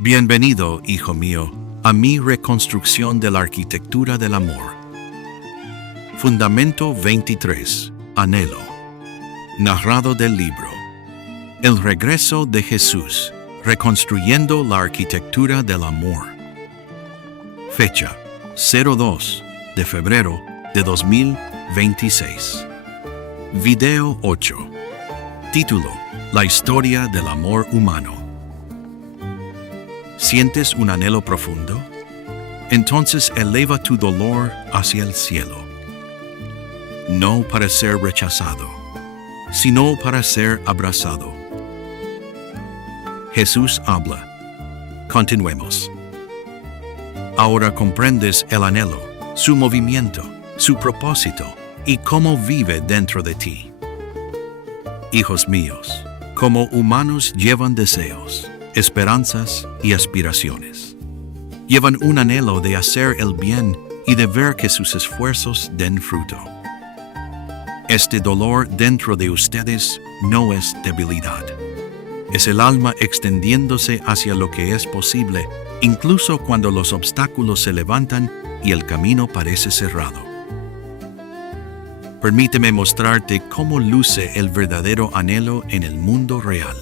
Bienvenido, hijo mío, a mi reconstrucción de la arquitectura del amor. Fundamento 23. Anhelo. Narrado del libro. El regreso de Jesús, reconstruyendo la arquitectura del amor. Fecha: 02 de febrero de 2026. Video 8. Título: La historia del amor humano. ¿Sientes un anhelo profundo? Entonces eleva tu dolor hacia el cielo. No para ser rechazado, sino para ser abrazado. Jesús habla. Continuemos. Ahora comprendes el anhelo, su movimiento, su propósito y cómo vive dentro de ti. Hijos míos, como humanos llevan deseos, esperanzas y aspiraciones. Llevan un anhelo de hacer el bien y de ver que sus esfuerzos den fruto. Este dolor dentro de ustedes no es debilidad. Es el alma extendiéndose hacia lo que es posible, incluso cuando los obstáculos se levantan y el camino parece cerrado. Permíteme mostrarte cómo luce el verdadero anhelo en el mundo real.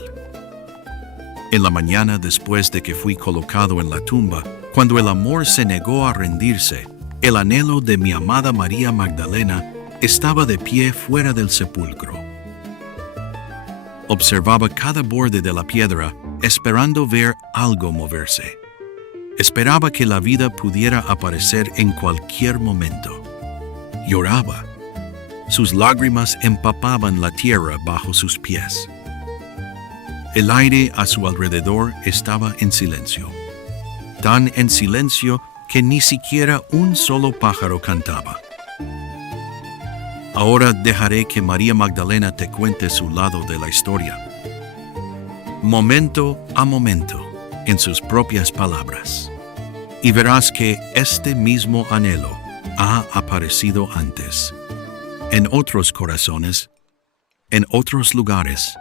En la mañana después de que fui colocado en la tumba, cuando el amor se negó a rendirse, el anhelo de mi amada María Magdalena estaba de pie fuera del sepulcro. Observaba cada borde de la piedra, esperando ver algo moverse. Esperaba que la vida pudiera aparecer en cualquier momento. Lloraba. Sus lágrimas empapaban la tierra bajo sus pies. El aire a su alrededor estaba en silencio. Tan en silencio que ni siquiera un solo pájaro cantaba. Ahora dejaré que María Magdalena te cuente su lado de la historia. Momento a momento, en sus propias palabras. Y verás que este mismo anhelo ha aparecido antes, en otros corazones, en otros lugares,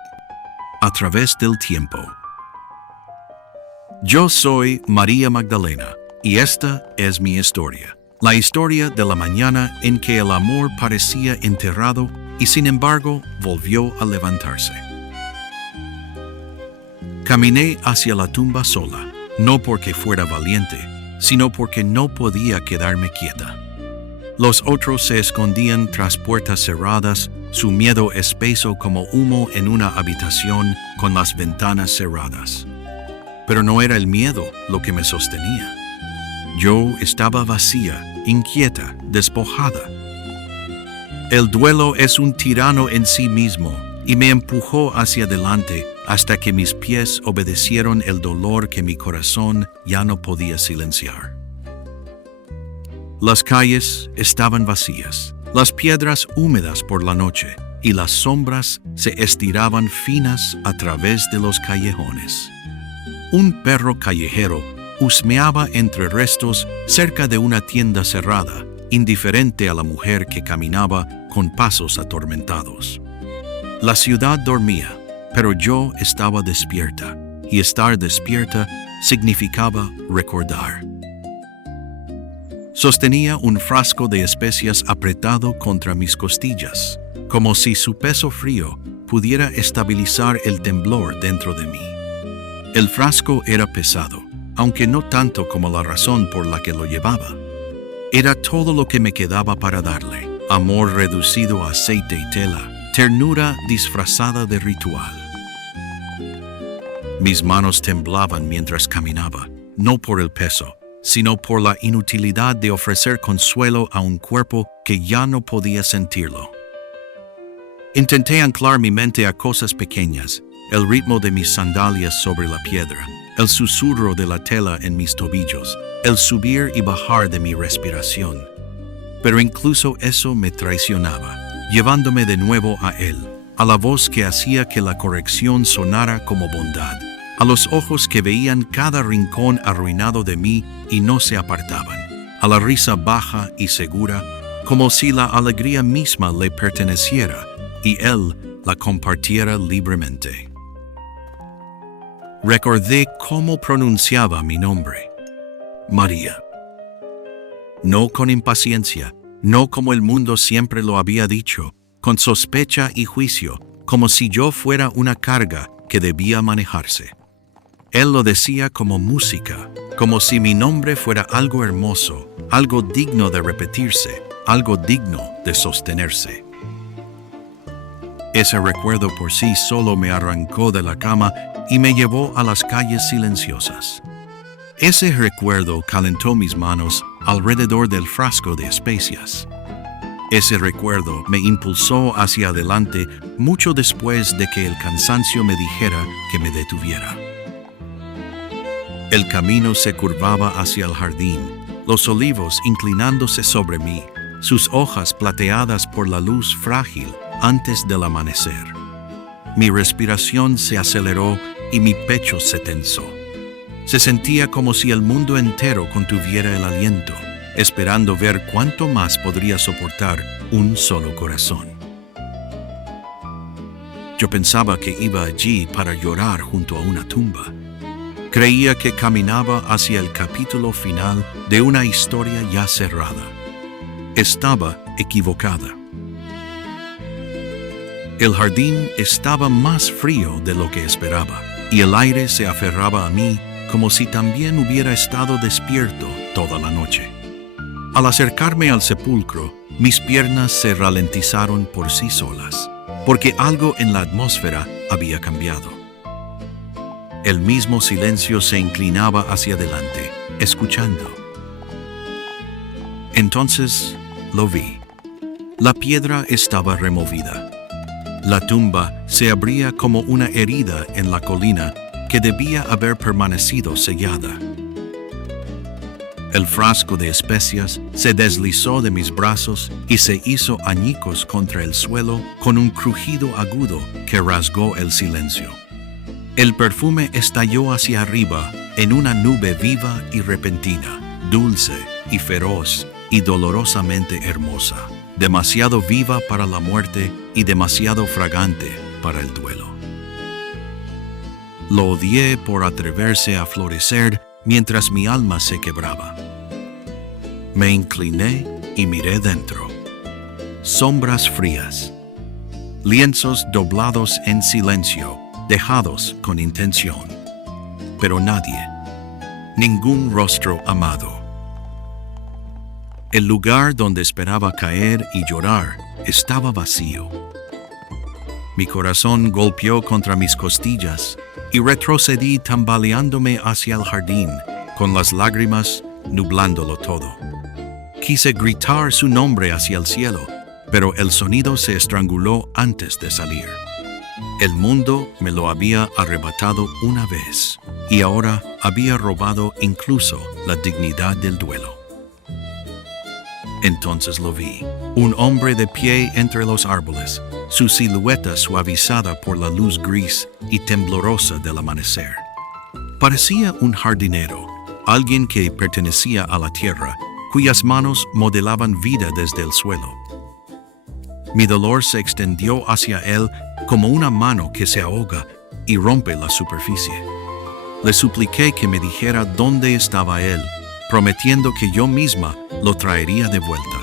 a través del tiempo. Yo soy María Magdalena y esta es mi historia. La historia de la mañana en que el amor parecía enterrado y sin embargo volvió a levantarse. Caminé hacia la tumba sola, no porque fuera valiente, sino porque no podía quedarme quieta. Los otros se escondían tras puertas cerradas, su miedo espeso como humo en una habitación con las ventanas cerradas. Pero no era el miedo lo que me sostenía. Yo estaba vacía, inquieta, despojada. El duelo es un tirano en sí mismo y me empujó hacia adelante hasta que mis pies obedecieron el dolor que mi corazón ya no podía silenciar. Las calles estaban vacías, las piedras húmedas por la noche y las sombras se estiraban finas a través de los callejones. Un perro callejero husmeaba entre restos cerca de una tienda cerrada, indiferente a la mujer que caminaba con pasos atormentados. La ciudad dormía, pero yo estaba despierta, y estar despierta significaba recordar. Sostenía un frasco de especias apretado contra mis costillas, como si su peso frío pudiera estabilizar el temblor dentro de mí. El frasco era pesado, aunque no tanto como la razón por la que lo llevaba. Era todo lo que me quedaba para darle: amor reducido a aceite y tela, ternura disfrazada de ritual. Mis manos temblaban mientras caminaba, no por el peso, sino por la inutilidad de ofrecer consuelo a un cuerpo que ya no podía sentirlo. Intenté anclar mi mente a cosas pequeñas: el ritmo de mis sandalias sobre la piedra, el susurro de la tela en mis tobillos, el subir y bajar de mi respiración. Pero incluso eso me traicionaba, llevándome de nuevo a él, a la voz que hacía que la corrección sonara como bondad, a los ojos que veían cada rincón arruinado de mí y no se apartaban, a la risa baja y segura, como si la alegría misma le perteneciera y él la compartiera libremente. Recordé cómo pronunciaba mi nombre. María. No con impaciencia, no como el mundo siempre lo había dicho, con sospecha y juicio, como si yo fuera una carga que debía manejarse. Él lo decía como música, como si mi nombre fuera algo hermoso, algo digno de repetirse, algo digno de sostenerse. Ese recuerdo por sí solo me arrancó de la cama y me llevó a las calles silenciosas. Ese recuerdo calentó mis manos alrededor del frasco de especias. Ese recuerdo me impulsó hacia adelante mucho después de que el cansancio me dijera que me detuviera. El camino se curvaba hacia el jardín, los olivos inclinándose sobre mí, sus hojas plateadas por la luz frágil antes del amanecer. Mi respiración se aceleró y mi pecho se tensó. Se sentía como si el mundo entero contuviera el aliento, esperando ver cuánto más podría soportar un solo corazón. Yo pensaba que iba allí para llorar junto a una tumba. Creía que caminaba hacia el capítulo final de una historia ya cerrada. Estaba equivocada. El jardín estaba más frío de lo que esperaba, y el aire se aferraba a mí como si también hubiera estado despierto toda la noche. Al acercarme al sepulcro, mis piernas se ralentizaron por sí solas, porque algo en la atmósfera había cambiado. El mismo silencio se inclinaba hacia adelante, escuchando. Entonces lo vi. La piedra estaba removida. La tumba se abría como una herida en la colina que debía haber permanecido sellada. El frasco de especias se deslizó de mis brazos y se hizo añicos contra el suelo con un crujido agudo que rasgó el silencio. El perfume estalló hacia arriba en una nube viva y repentina, dulce y feroz y dolorosamente hermosa, demasiado viva para la muerte y demasiado fragante para el duelo. Lo odié por atreverse a florecer mientras mi alma se quebraba. Me incliné y miré dentro. Sombras frías, lienzos doblados en silencio, dejados con intención, pero nadie, ningún rostro amado. El lugar donde esperaba caer y llorar estaba vacío. Mi corazón golpeó contra mis costillas y retrocedí tambaleándome hacia el jardín, con las lágrimas nublándolo todo. Quise gritar su nombre hacia el cielo, pero el sonido se estranguló antes de salir. El mundo me lo había arrebatado una vez, y ahora había robado incluso la dignidad del duelo. Entonces lo vi, un hombre de pie entre los árboles, su silueta suavizada por la luz gris y temblorosa del amanecer. Parecía un jardinero, alguien que pertenecía a la tierra, cuyas manos modelaban vida desde el suelo. Mi dolor se extendió hacia él como una mano que se ahoga y rompe la superficie. Le supliqué que me dijera dónde estaba él, prometiendo que yo misma lo traería de vuelta.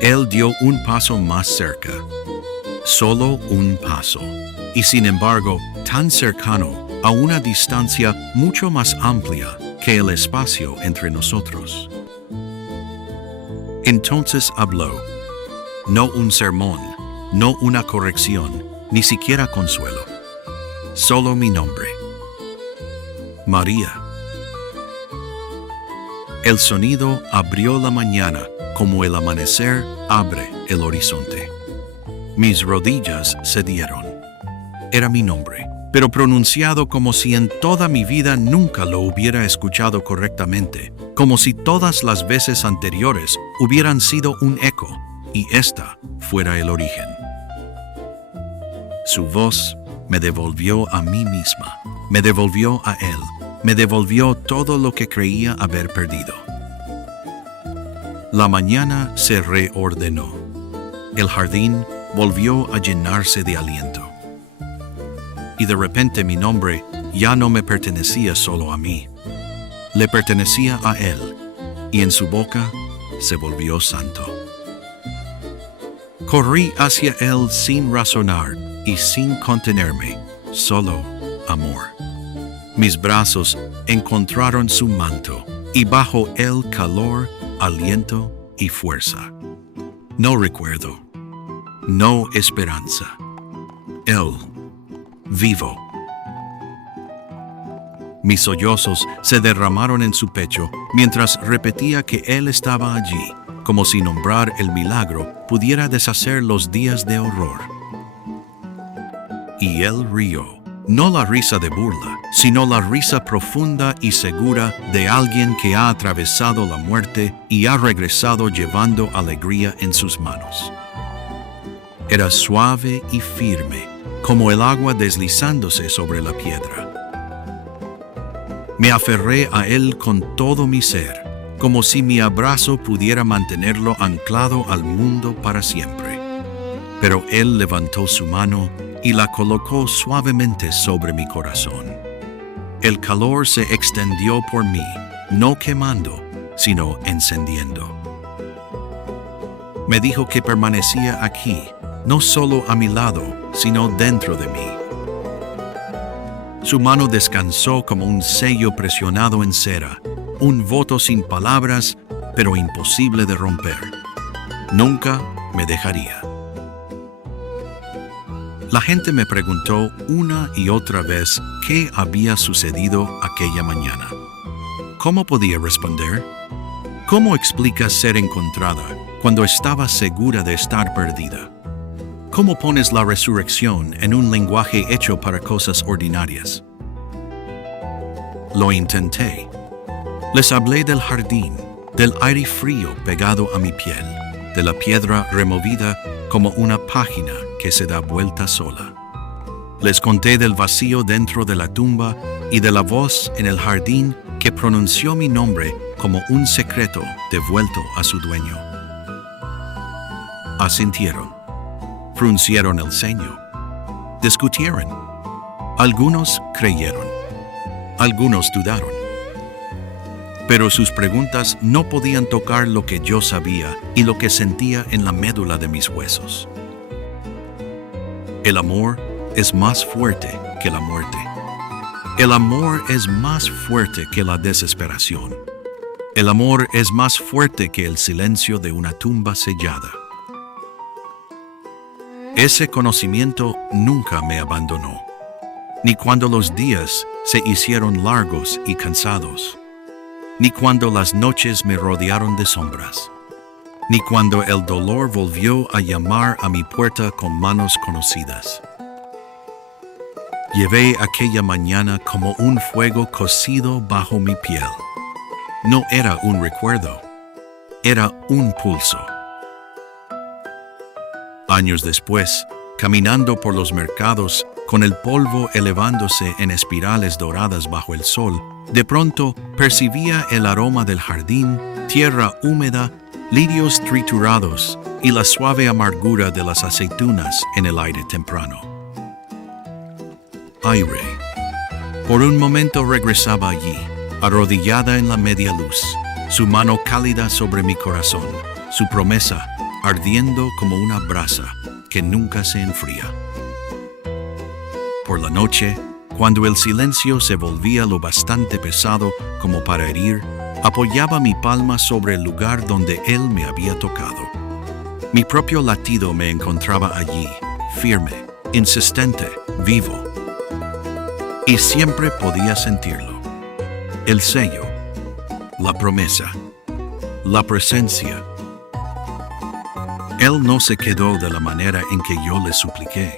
Él dio un paso más cerca, solo un paso, y sin embargo tan cercano a una distancia mucho más amplia que el espacio entre nosotros. Entonces habló, no un sermón, no una corrección, ni siquiera consuelo, solo mi nombre, María. El sonido abrió la mañana como el amanecer abre el horizonte. Mis rodillas cedieron. Era mi nombre, pero pronunciado como si en toda mi vida nunca lo hubiera escuchado correctamente, como si todas las veces anteriores hubieran sido un eco y esta fuera el origen. Su voz me devolvió a mí misma, me devolvió a él, me devolvió todo lo que creía haber perdido. La mañana se reordenó. El jardín volvió a llenarse de aliento. Y de repente mi nombre ya no me pertenecía solo a mí. Le pertenecía a Él, y en su boca se volvió santo. Corrí hacia Él sin razonar y sin contenerme, solo amor. Mis brazos encontraron su manto, y bajo él calor, aliento y fuerza. No recuerdo, no esperanza. Él, vivo. Mis sollozos se derramaron en su pecho mientras repetía que Él estaba allí, como si nombrar el milagro pudiera deshacer los días de horror. Y Él rió, no la risa de burla, sino la risa profunda y segura de alguien que ha atravesado la muerte y ha regresado llevando alegría en sus manos. Era suave y firme, como el agua deslizándose sobre la piedra. Me aferré a Él con todo mi ser, como si mi abrazo pudiera mantenerlo anclado al mundo para siempre. Pero Él levantó su mano y la colocó suavemente sobre mi corazón. El calor se extendió por mí, no quemando, sino encendiendo. Me dijo que permanecía aquí, no solo a mi lado, sino dentro de mí. Su mano descansó como un sello presionado en cera, un voto sin palabras, pero imposible de romper. Nunca me dejaría. La gente me preguntó una y otra vez qué había sucedido aquella mañana. ¿Cómo podía responder? ¿Cómo explicas ser encontrada cuando estaba segura de estar perdida? ¿Cómo pones la resurrección en un lenguaje hecho para cosas ordinarias? Lo intenté. Les hablé del jardín, del aire frío pegado a mi piel, de la piedra removida como una página que se da vuelta sola. Les conté del vacío dentro de la tumba y de la voz en el jardín que pronunció mi nombre como un secreto devuelto a su dueño. Asintieron, fruncieron el ceño, discutieron. Algunos creyeron, algunos dudaron. Pero sus preguntas no podían tocar lo que yo sabía y lo que sentía en la médula de mis huesos. El amor es más fuerte que la muerte. El amor es más fuerte que la desesperación. El amor es más fuerte que el silencio de una tumba sellada. Ese conocimiento nunca me abandonó, ni cuando los días se hicieron largos y cansados, ni cuando las noches me rodearon de sombras, ni cuando el dolor volvió a llamar a mi puerta con manos conocidas. Llevé aquella mañana como un fuego cocido bajo mi piel. No era un recuerdo, era un pulso. Años después, caminando por los mercados, con el polvo elevándose en espirales doradas bajo el sol, de pronto percibía el aroma del jardín, tierra húmeda, lirios triturados y la suave amargura de las aceitunas en el aire temprano. Aire. Por un momento regresaba allí, arrodillada en la media luz, su mano cálida sobre mi corazón, su promesa ardiendo como una brasa que nunca se enfría. Por la noche, cuando el silencio se volvía lo bastante pesado como para herir, apoyaba mi palma sobre el lugar donde él me había tocado. Mi propio latido me encontraba allí, firme, insistente, vivo. Y siempre podía sentirlo. El sello, la promesa, la presencia. Él no se quedó de la manera en que yo le supliqué.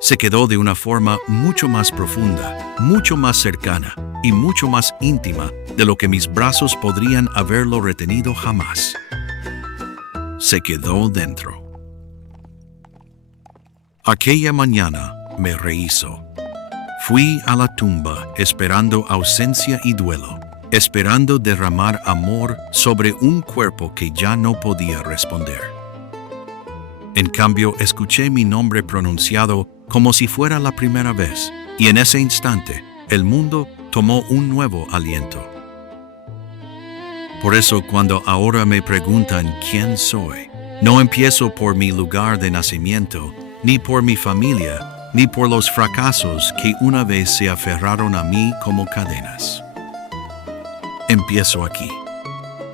Se quedó de una forma mucho más profunda, mucho más cercana y mucho más íntima de lo que mis brazos podrían haberlo retenido jamás. Se quedó dentro. Aquella mañana me rehizo. Fui a la tumba esperando ausencia y duelo, esperando derramar amor sobre un cuerpo que ya no podía responder. En cambio, escuché mi nombre pronunciado como si fuera la primera vez, y en ese instante el mundo tomó un nuevo aliento. Por eso cuando ahora me preguntan quién soy, no empiezo por mi lugar de nacimiento, ni por mi familia, ni por los fracasos que una vez se aferraron a mí como cadenas. Empiezo aquí.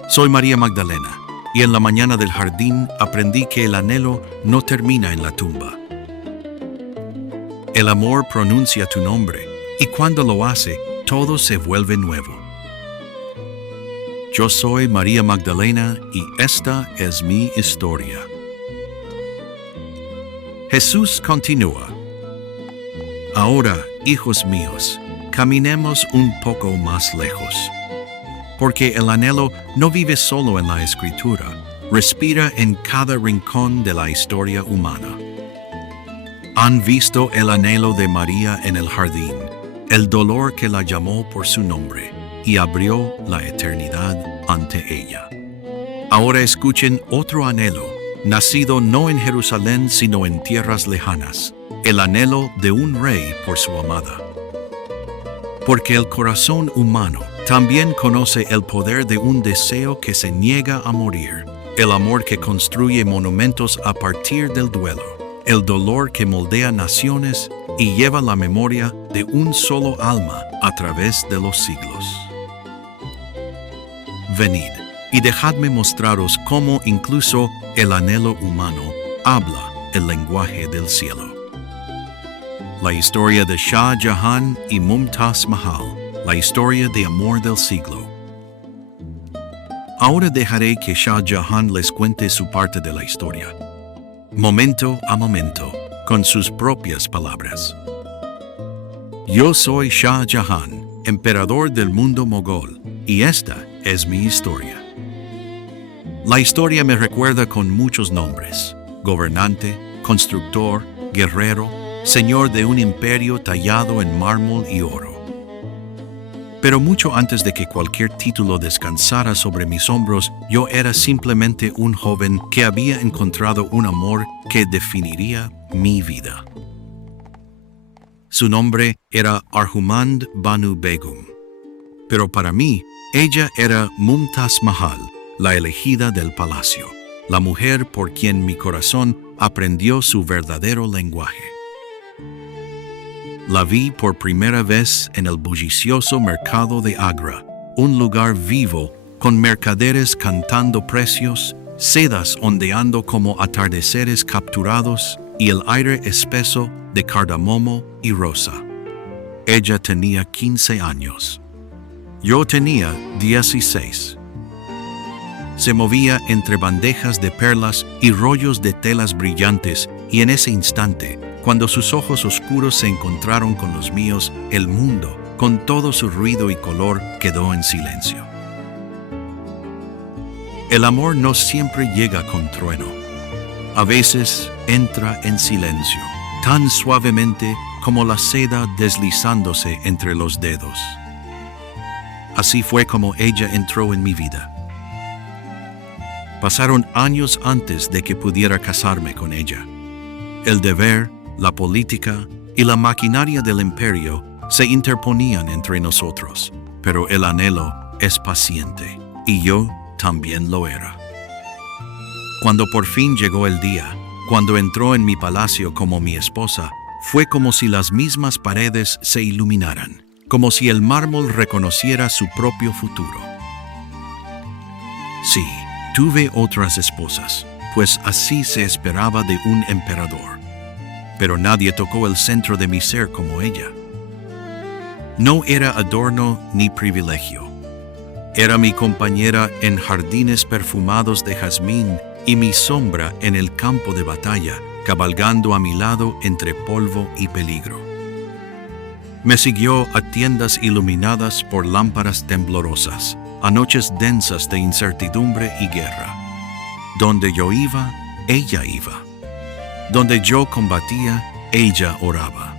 Soy María Magdalena, y en la mañana del jardín aprendí que el anhelo no termina en la tumba. El amor pronuncia tu nombre, y cuando lo hace, todo se vuelve nuevo. Yo soy María Magdalena y esta es mi historia. Jesús continúa. Ahora, hijos míos, caminemos un poco más lejos. Porque el anhelo no vive solo en la Escritura, respira en cada rincón de la historia humana. Han visto el anhelo de María en el jardín, el dolor que la llamó por su nombre y abrió la eternidad ante ella. Ahora escuchen otro anhelo, nacido no en Jerusalén sino en tierras lejanas, el anhelo de un rey por su amada. Porque el corazón humano también conoce el poder de un deseo que se niega a morir, el amor que construye monumentos a partir del duelo, el dolor que moldea naciones y lleva la memoria de un solo alma a través de los siglos. Venid y dejadme mostraros cómo incluso el anhelo humano habla el lenguaje del cielo. La historia de Shah Jahan y Mumtaz Mahal, la historia de amor del siglo. Ahora dejaré que Shah Jahan les cuente su parte de la historia, momento a momento, con sus propias palabras. Yo soy Shah Jahan, emperador del mundo mogol, y esta es mi historia. La historia me recuerda con muchos nombres: gobernante, constructor, guerrero, señor de un imperio tallado en mármol y oro. Pero mucho antes de que cualquier título descansara sobre mis hombros, yo era simplemente un joven que había encontrado un amor que definiría mi vida. Su nombre era Arjumand Banu Begum, pero para mí, ella era Mumtaz Mahal, la elegida del palacio, la mujer por quien mi corazón aprendió su verdadero lenguaje. La vi por primera vez en el bullicioso mercado de Agra, un lugar vivo con mercaderes cantando precios, sedas ondeando como atardeceres capturados y el aire espeso de cardamomo y rosa. Ella tenía 15 años. Yo tenía 16. Se movía entre bandejas de perlas y rollos de telas brillantes, y en ese instante, cuando sus ojos oscuros se encontraron con los míos, el mundo, con todo su ruido y color, quedó en silencio. El amor no siempre llega con trueno. A veces entra en silencio, tan suavemente como la seda deslizándose entre los dedos. Así fue como ella entró en mi vida. Pasaron años antes de que pudiera casarme con ella. El deber, la política y la maquinaria del imperio se interponían entre nosotros, pero el anhelo es paciente, y yo también lo era. Cuando por fin llegó el día, cuando entró en mi palacio como mi esposa, fue como si las mismas paredes se iluminaran, como si el mármol reconociera su propio futuro. Sí, tuve otras esposas, pues así se esperaba de un emperador. Pero nadie tocó el centro de mi ser como ella. No era adorno ni privilegio. Era mi compañera en jardines perfumados de jazmín y mi sombra en el campo de batalla, cabalgando a mi lado entre polvo y peligro. Me siguió a tiendas iluminadas por lámparas temblorosas, a noches densas de incertidumbre y guerra. Donde yo iba, ella iba. Donde yo combatía, ella oraba.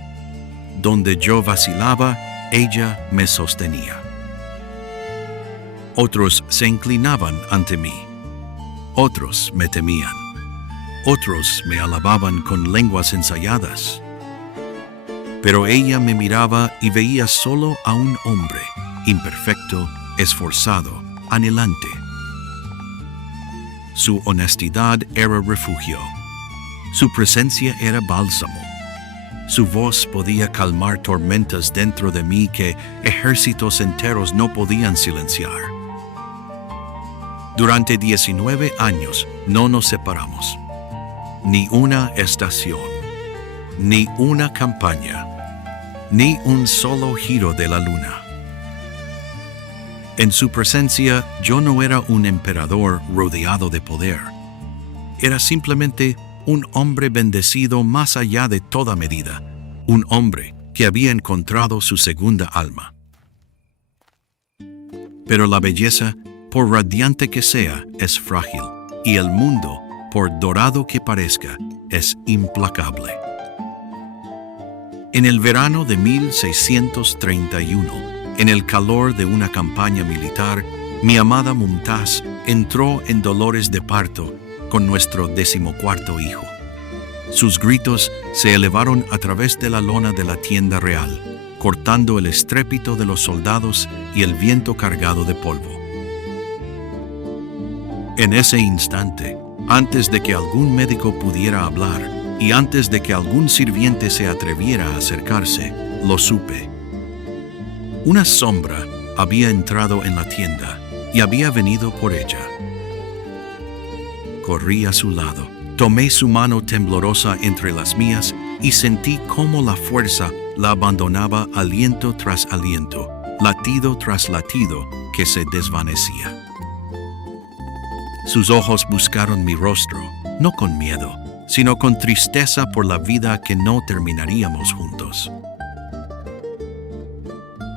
Donde yo vacilaba, ella me sostenía. Otros se inclinaban ante mí. Otros me temían. Otros me alababan con lenguas ensayadas. Pero ella me miraba y veía solo a un hombre, imperfecto, esforzado, anhelante. Su honestidad era refugio. Su presencia era bálsamo. Su voz podía calmar tormentas dentro de mí que ejércitos enteros no podían silenciar. Durante 19 años no nos separamos. Ni una estación, ni una campaña, ni un solo giro de la luna. En su presencia yo no era un emperador rodeado de poder. Era simplemente un hombre bendecido más allá de toda medida, un hombre que había encontrado su segunda alma. Pero la belleza, por radiante que sea, es frágil, y el mundo, por dorado que parezca, es implacable. En el verano de 1631, en el calor de una campaña militar, mi amada Mumtaz entró en dolores de parto con nuestro 14º hijo. Sus gritos se elevaron a través de la lona de la tienda real, cortando el estrépito de los soldados y el viento cargado de polvo. En ese instante, antes de que algún médico pudiera hablar y antes de que algún sirviente se atreviera a acercarse, lo supe. Una sombra había entrado en la tienda y había venido por ella. Corrí a su lado, tomé su mano temblorosa entre las mías y sentí cómo la fuerza la abandonaba aliento tras aliento, latido tras latido que se desvanecía. Sus ojos buscaron mi rostro, no con miedo, sino con tristeza por la vida que no terminaríamos juntos.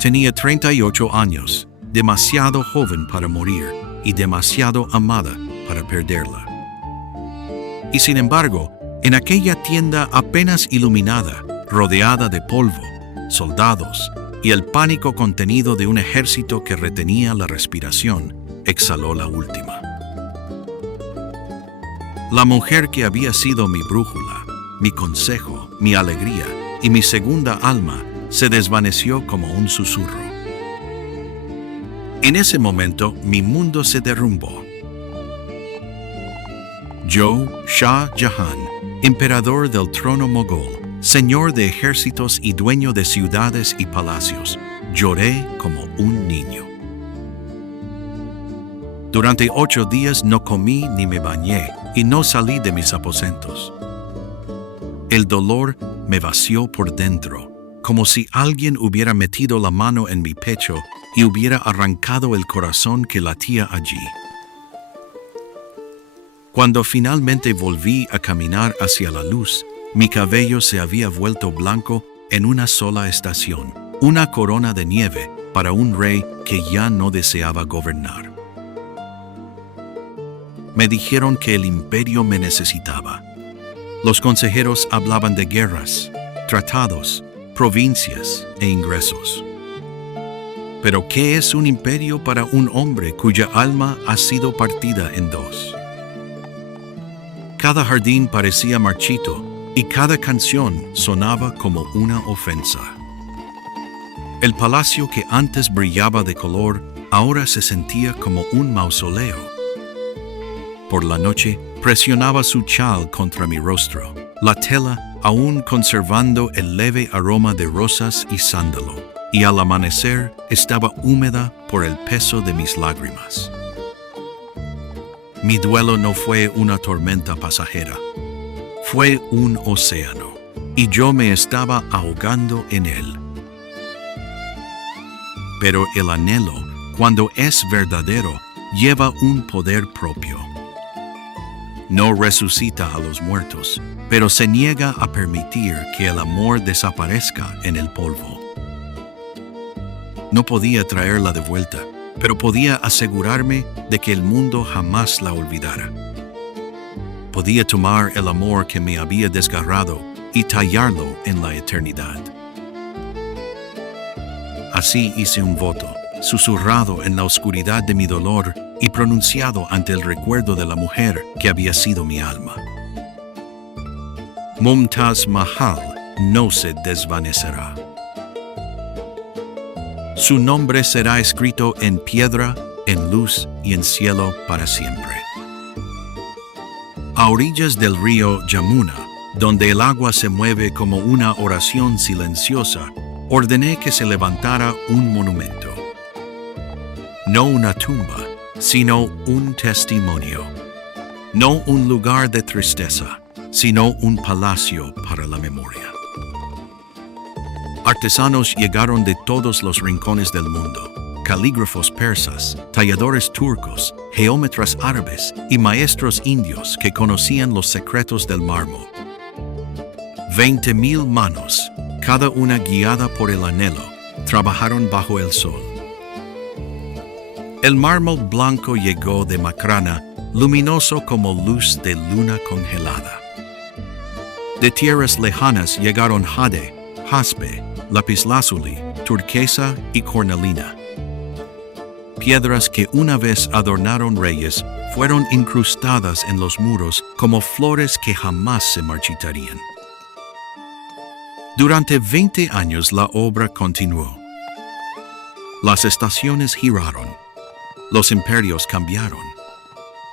Tenía 38 años, demasiado joven para morir y demasiado amada para perderla. Y sin embargo, en aquella tienda apenas iluminada, rodeada de polvo, soldados y el pánico contenido de un ejército que retenía la respiración, exhaló la última. La mujer que había sido mi brújula, mi consejo, mi alegría y mi segunda alma se desvaneció como un susurro. En ese momento mi mundo se derrumbó. Yo, Shah Jahan, emperador del trono mogol, señor de ejércitos y dueño de ciudades y palacios, lloré como un niño. Durante 8 días no comí ni me bañé y no salí de mis aposentos. El dolor me vació por dentro, como si alguien hubiera metido la mano en mi pecho y hubiera arrancado el corazón que latía allí. Cuando finalmente volví a caminar hacia la luz, mi cabello se había vuelto blanco en una sola estación, una corona de nieve para un rey que ya no deseaba gobernar. Me dijeron que el imperio me necesitaba. Los consejeros hablaban de guerras, tratados, provincias e ingresos. Pero ¿qué es un imperio para un hombre cuya alma ha sido partida en 2? Cada jardín parecía marchito y cada canción sonaba como una ofensa. El palacio que antes brillaba de color ahora se sentía como un mausoleo. Por la noche presionaba su chal contra mi rostro, la tela aún conservando el leve aroma de rosas y sándalo, y al amanecer estaba húmeda por el peso de mis lágrimas. Mi duelo no fue una tormenta pasajera, fue un océano, y yo me estaba ahogando en él. Pero el anhelo, cuando es verdadero, lleva un poder propio. No resucita a los muertos, pero se niega a permitir que el amor desaparezca en el polvo. No podía traerla de vuelta, pero podía asegurarme de que el mundo jamás la olvidara. Podía tomar el amor que me había desgarrado y tallarlo en la eternidad. Así hice un voto, susurrado en la oscuridad de mi dolor y pronunciado ante el recuerdo de la mujer que había sido mi alma. Mumtaz Mahal, no se desvanecerá. Su nombre será escrito en piedra, en luz y en cielo para siempre. A orillas del río Yamuna, donde el agua se mueve como una oración silenciosa, ordené que se levantara un monumento. No una tumba, sino un testimonio. No un lugar de tristeza, sino un palacio para la memoria. Artesanos llegaron de todos los rincones del mundo, calígrafos persas, talladores turcos, geómetras árabes y maestros indios que conocían los secretos del mármol. 20,000 manos, cada una guiada por el anhelo, trabajaron bajo el sol. El mármol blanco llegó de Makrana, luminoso como luz de luna congelada. De tierras lejanas llegaron jade, jaspe, lapislázuli, turquesa y cornalina. Piedras que una vez adornaron reyes fueron incrustadas en los muros como flores que jamás se marchitarían. Durante 20 años la obra continuó. Las estaciones giraron. Los imperios cambiaron.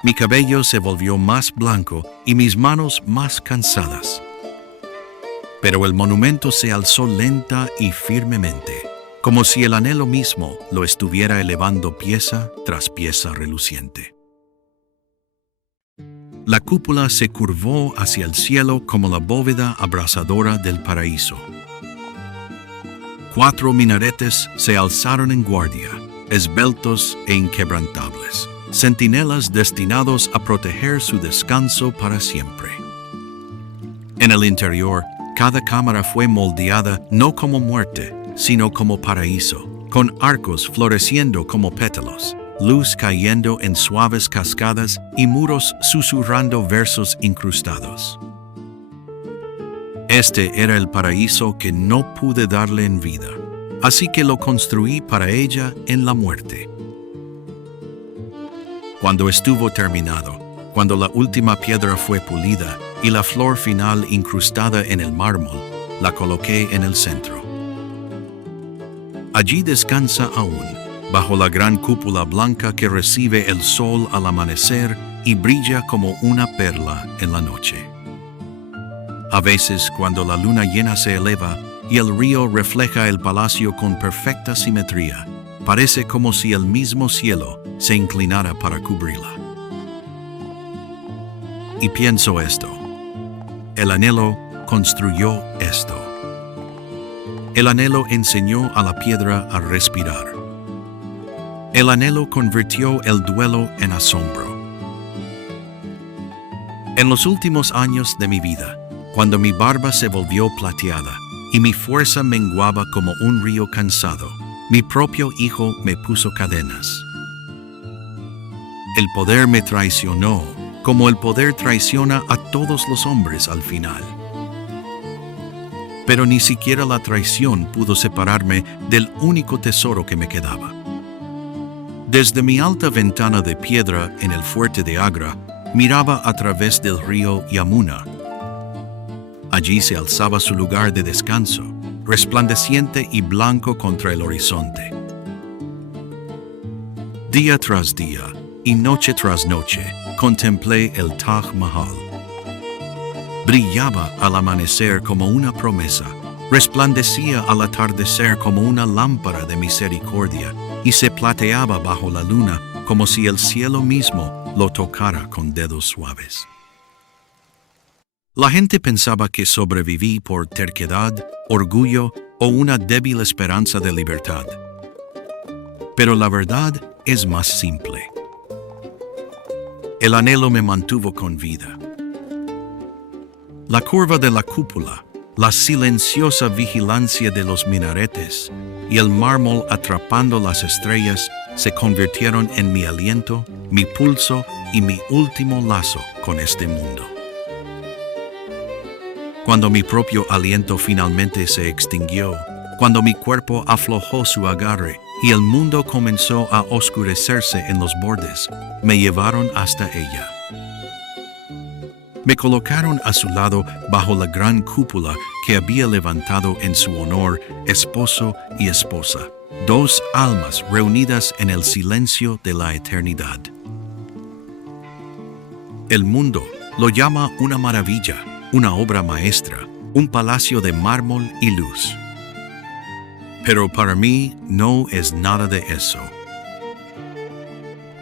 Mi cabello se volvió más blanco y mis manos más cansadas. Pero el monumento se alzó lenta y firmemente, como si el anhelo mismo lo estuviera elevando pieza tras pieza reluciente. La cúpula se curvó hacia el cielo como la bóveda abrasadora del paraíso. 4 minaretes se alzaron en guardia, esbeltos e inquebrantables, centinelas destinados a proteger su descanso para siempre. En el interior, cada cámara fue moldeada no como muerte, sino como paraíso, con arcos floreciendo como pétalos, luz cayendo en suaves cascadas y muros susurrando versos incrustados. Este era el paraíso que no pude darle en vida, así que lo construí para ella en la muerte. Cuando estuvo terminado, cuando la última piedra fue pulida y la flor final incrustada en el mármol, la coloqué en el centro. Allí descansa aún, bajo la gran cúpula blanca que recibe el sol al amanecer y brilla como una perla en la noche. A veces, cuando la luna llena se eleva y el río refleja el palacio con perfecta simetría, parece como si el mismo cielo se inclinara para cubrirla. Y pienso esto: el anhelo construyó esto. El anhelo enseñó a la piedra a respirar. El anhelo convirtió el duelo en asombro. En los últimos años de mi vida, cuando mi barba se volvió plateada y mi fuerza menguaba como un río cansado, mi propio hijo me puso cadenas. El poder me traicionó, como el poder traiciona a todos los hombres al final. Pero ni siquiera la traición pudo separarme del único tesoro que me quedaba. Desde mi alta ventana de piedra en el fuerte de Agra, miraba a través del río Yamuna. Allí se alzaba su lugar de descanso, resplandeciente y blanco contra el horizonte. Día tras día y noche tras noche, contemplé el Taj Mahal. Brillaba al amanecer como una promesa, resplandecía al atardecer como una lámpara de misericordia y se plateaba bajo la luna como si el cielo mismo lo tocara con dedos suaves. La gente pensaba que sobreviví por terquedad, orgullo o una débil esperanza de libertad. Pero la verdad es más simple. El anhelo me mantuvo con vida. La curva de la cúpula, la silenciosa vigilancia de los minaretes y el mármol atrapando las estrellas se convirtieron en mi aliento, mi pulso y mi último lazo con este mundo. Cuando mi propio aliento finalmente se extinguió, cuando mi cuerpo aflojó su agarre y el mundo comenzó a oscurecerse en los bordes, me llevaron hasta ella. Me colocaron a su lado bajo la gran cúpula que había levantado en su honor esposo y esposa, dos almas reunidas en el silencio de la eternidad. El mundo lo llama una maravilla, una obra maestra, un palacio de mármol y luz. Pero para mí no es nada de eso.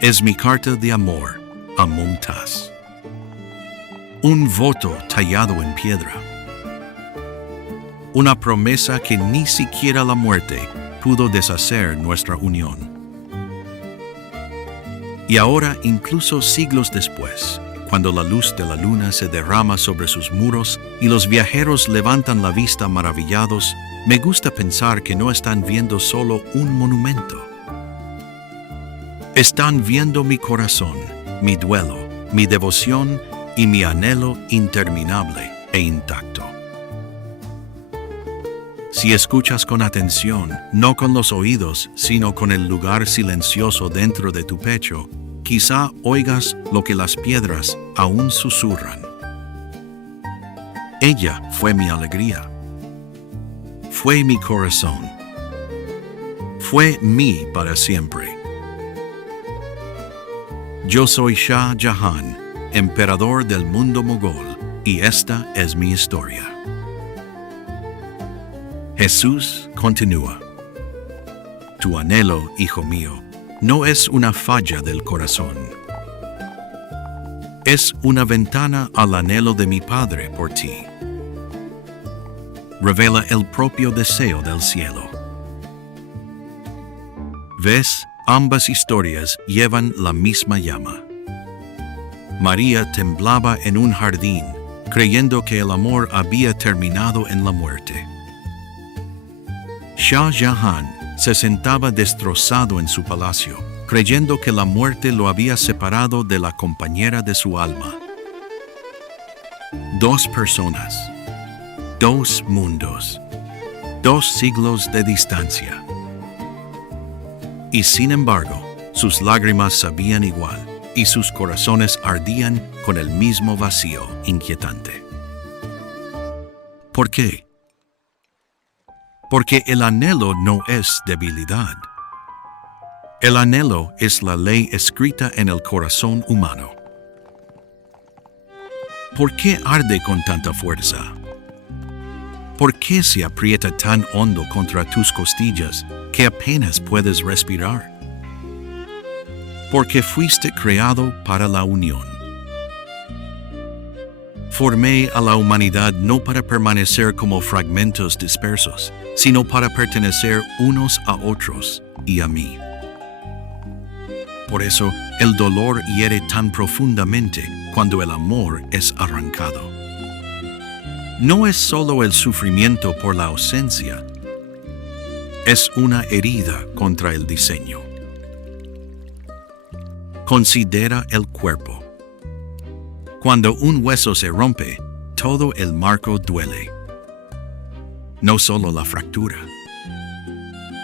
Es mi carta de amor a Mumtaz. Un voto tallado en piedra. Una promesa que ni siquiera la muerte pudo deshacer nuestra unión. Y ahora, incluso siglos después, cuando la luz de la luna se derrama sobre sus muros y los viajeros levantan la vista maravillados, me gusta pensar que no están viendo solo un monumento. Están viendo mi corazón, mi duelo, mi devoción y mi anhelo interminable e intacto. Si escuchas con atención, no con los oídos, sino con el lugar silencioso dentro de tu pecho, quizá oigas lo que las piedras aún susurran. Ella fue mi alegría. Fue mi corazón. Fue mí para siempre. Yo soy Shah Jahan, emperador del mundo mogol, y esta es mi historia. Jesús continúa. Tu anhelo, hijo mío, no es una falla del corazón. Es una ventana al anhelo de mi Padre por ti. Revela el propio deseo del cielo. ¿Ves? Ambas historias llevan la misma llama. María temblaba en un jardín, creyendo que el amor había terminado en la muerte. Shah Jahan se sentaba destrozado en su palacio, creyendo que la muerte lo había separado de la compañera de su alma. Dos personas, dos mundos, dos siglos de distancia. Y sin embargo, sus lágrimas sabían igual, y sus corazones ardían con el mismo vacío inquietante. ¿Por qué? Porque el anhelo no es debilidad. El anhelo es la ley escrita en el corazón humano. ¿Por qué arde con tanta fuerza? ¿Por qué se aprieta tan hondo contra tus costillas que apenas puedes respirar? Porque fuiste creado para la unión. Formé a la humanidad no para permanecer como fragmentos dispersos, sino para pertenecer unos a otros y a mí. Por eso, el dolor hiere tan profundamente cuando el amor es arrancado. No es solo el sufrimiento por la ausencia, es una herida contra el diseño. Considera el cuerpo. Cuando un hueso se rompe, todo el marco duele. No solo la fractura.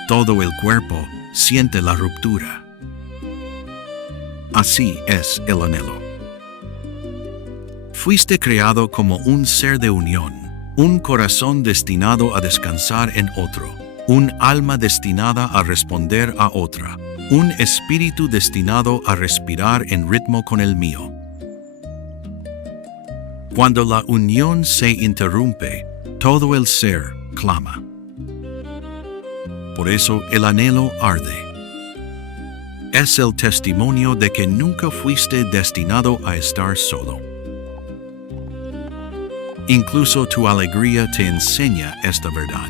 Todo el cuerpo siente la ruptura. Así es el anhelo. Fuiste creado como un ser de unión, un corazón destinado a descansar en otro, un alma destinada a responder a otra, un espíritu destinado a respirar en ritmo con el mío. Cuando la unión se interrumpe, todo el ser clama. Por eso el anhelo arde. Es el testimonio de que nunca fuiste destinado a estar solo. Incluso tu alegría te enseña esta verdad.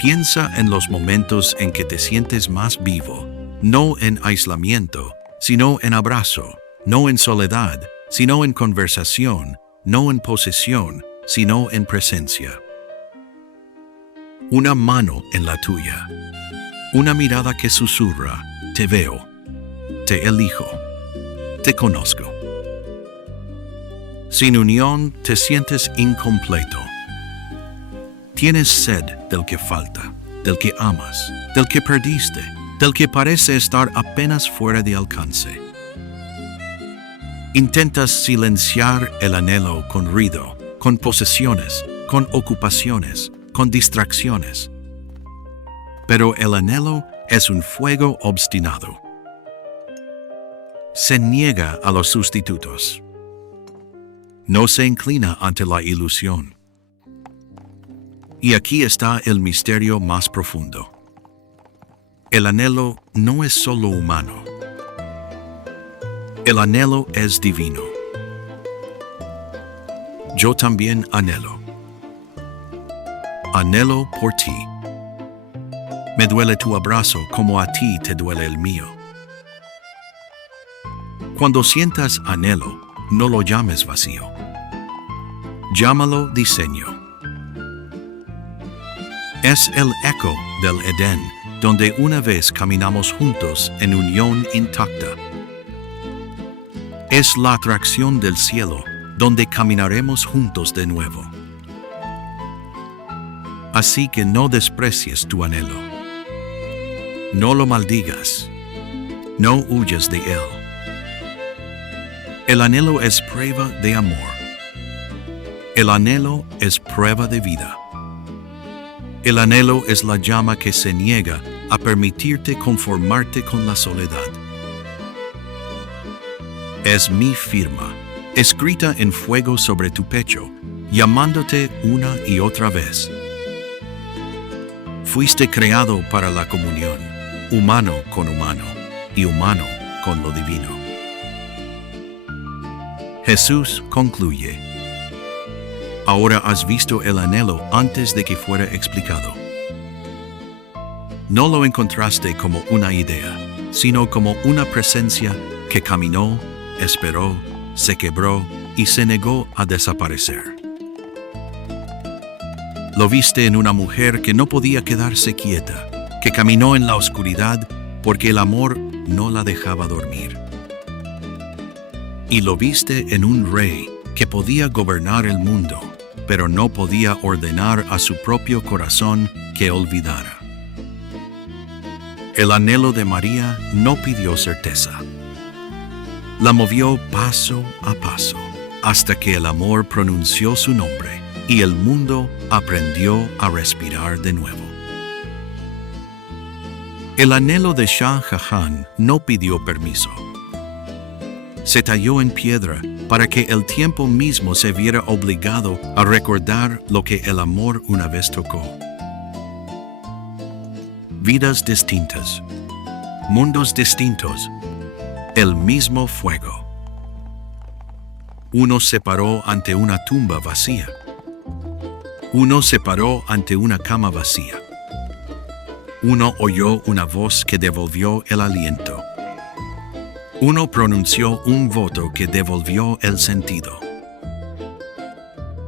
Piensa en los momentos en que te sientes más vivo, no en aislamiento, sino en abrazo, no en soledad, sino en conversación, no en posesión, sino en presencia. Una mano en la tuya, una mirada que susurra, te veo, te elijo, te conozco. Sin unión te sientes incompleto. Tienes sed del que falta, del que amas, del que perdiste, del que parece estar apenas fuera de alcance. Intentas silenciar el anhelo con ruido, con posesiones, con ocupaciones, con distracciones. Pero el anhelo es un fuego obstinado. Se niega a los sustitutos. No se inclina ante la ilusión. Y aquí está el misterio más profundo. El anhelo no es solo humano. El anhelo es divino. Yo también anhelo. Anhelo por ti. Me duele tu abrazo como a ti te duele el mío. Cuando sientas anhelo, no lo llames vacío. Llámalo diseño. Es el eco del Edén, donde una vez caminamos juntos en unión intacta. Es la atracción del cielo, donde caminaremos juntos de nuevo. Así que no desprecies tu anhelo. No lo maldigas. No huyas de él. El anhelo es prueba de amor. El anhelo es prueba de vida. El anhelo es la llama que se niega a permitirte conformarte con la soledad. Es mi firma, escrita en fuego sobre tu pecho, llamándote una y otra vez. Fuiste creado para la comunión, humano con humano y humano con lo divino. Jesús concluye: ahora has visto el anhelo antes de que fuera explicado. No lo encontraste como una idea, sino como una presencia que caminó, esperó, se quebró y se negó a desaparecer. Lo viste en una mujer que no podía quedarse quieta, que caminó en la oscuridad porque el amor no la dejaba dormir. Y lo viste en un rey que podía gobernar el mundo, pero no podía ordenar a su propio corazón que olvidara. El anhelo de María no pidió certeza. La movió paso a paso, hasta que el amor pronunció su nombre y el mundo aprendió a respirar de nuevo. El anhelo de Shah Jahan no pidió permiso. Se talló en piedra para que el tiempo mismo se viera obligado a recordar lo que el amor una vez tocó. Vidas distintas, mundos distintos, el mismo fuego. Uno se paró ante una tumba vacía. Uno se paró ante una cama vacía. Uno oyó una voz que devolvió el aliento. Uno pronunció un voto que devolvió el sentido.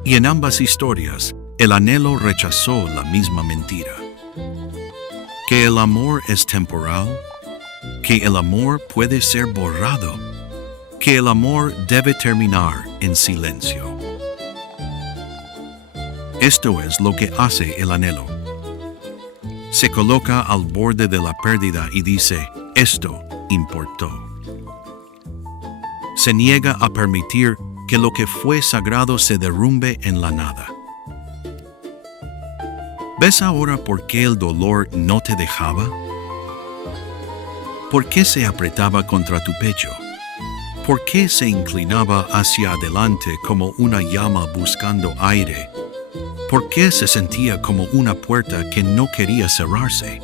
Y en ambas historias, el anhelo rechazó la misma mentira. Que el amor es temporal, que el amor puede ser borrado, que el amor debe terminar en silencio. Esto es lo que hace el anhelo. Se coloca al borde de la pérdida y dice: esto importó. Se niega a permitir que lo que fue sagrado se derrumbe en la nada. ¿Ves ahora por qué el dolor no te dejaba? ¿Por qué se apretaba contra tu pecho? ¿Por qué se inclinaba hacia adelante como una llama buscando aire? ¿Por qué se sentía como una puerta que no quería cerrarse?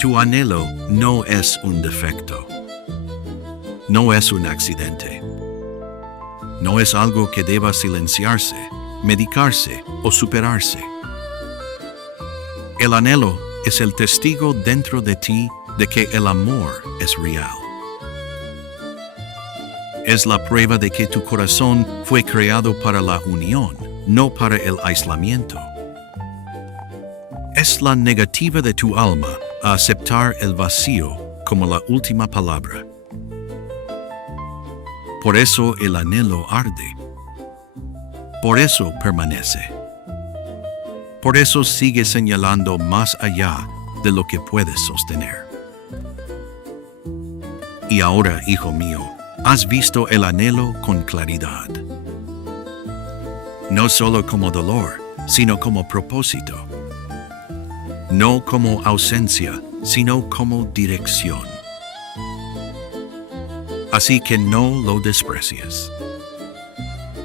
Tu anhelo no es un defecto. No es un accidente. No es algo que deba silenciarse, medicarse o superarse. El anhelo es el testigo dentro de ti de que el amor es real. Es la prueba de que tu corazón fue creado para la unión, no para el aislamiento. Es la negativa de tu alma a aceptar el vacío como la última palabra. Por eso el anhelo arde. Por eso permanece. Por eso sigue señalando más allá de lo que puedes sostener. Y ahora, hijo mío, has visto el anhelo con claridad. No solo como dolor, sino como propósito. No como ausencia, sino como dirección. Así que no lo desprecies.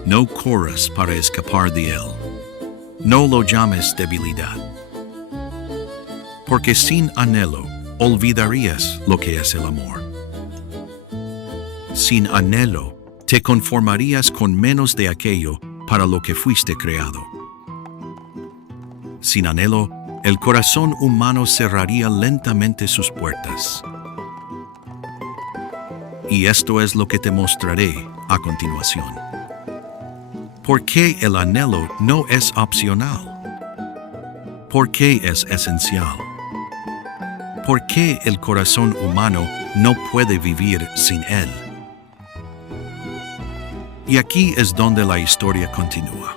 No corras para escapar de él. No lo llames debilidad. Porque sin anhelo olvidarías lo que es el amor. Sin anhelo te conformarías con menos de aquello para lo que fuiste creado. Sin anhelo, el corazón humano cerraría lentamente sus puertas. Y esto es lo que te mostraré a continuación. ¿Por qué el anhelo no es opcional? ¿Por qué es esencial? ¿Por qué el corazón humano no puede vivir sin él? Y aquí es donde la historia continúa.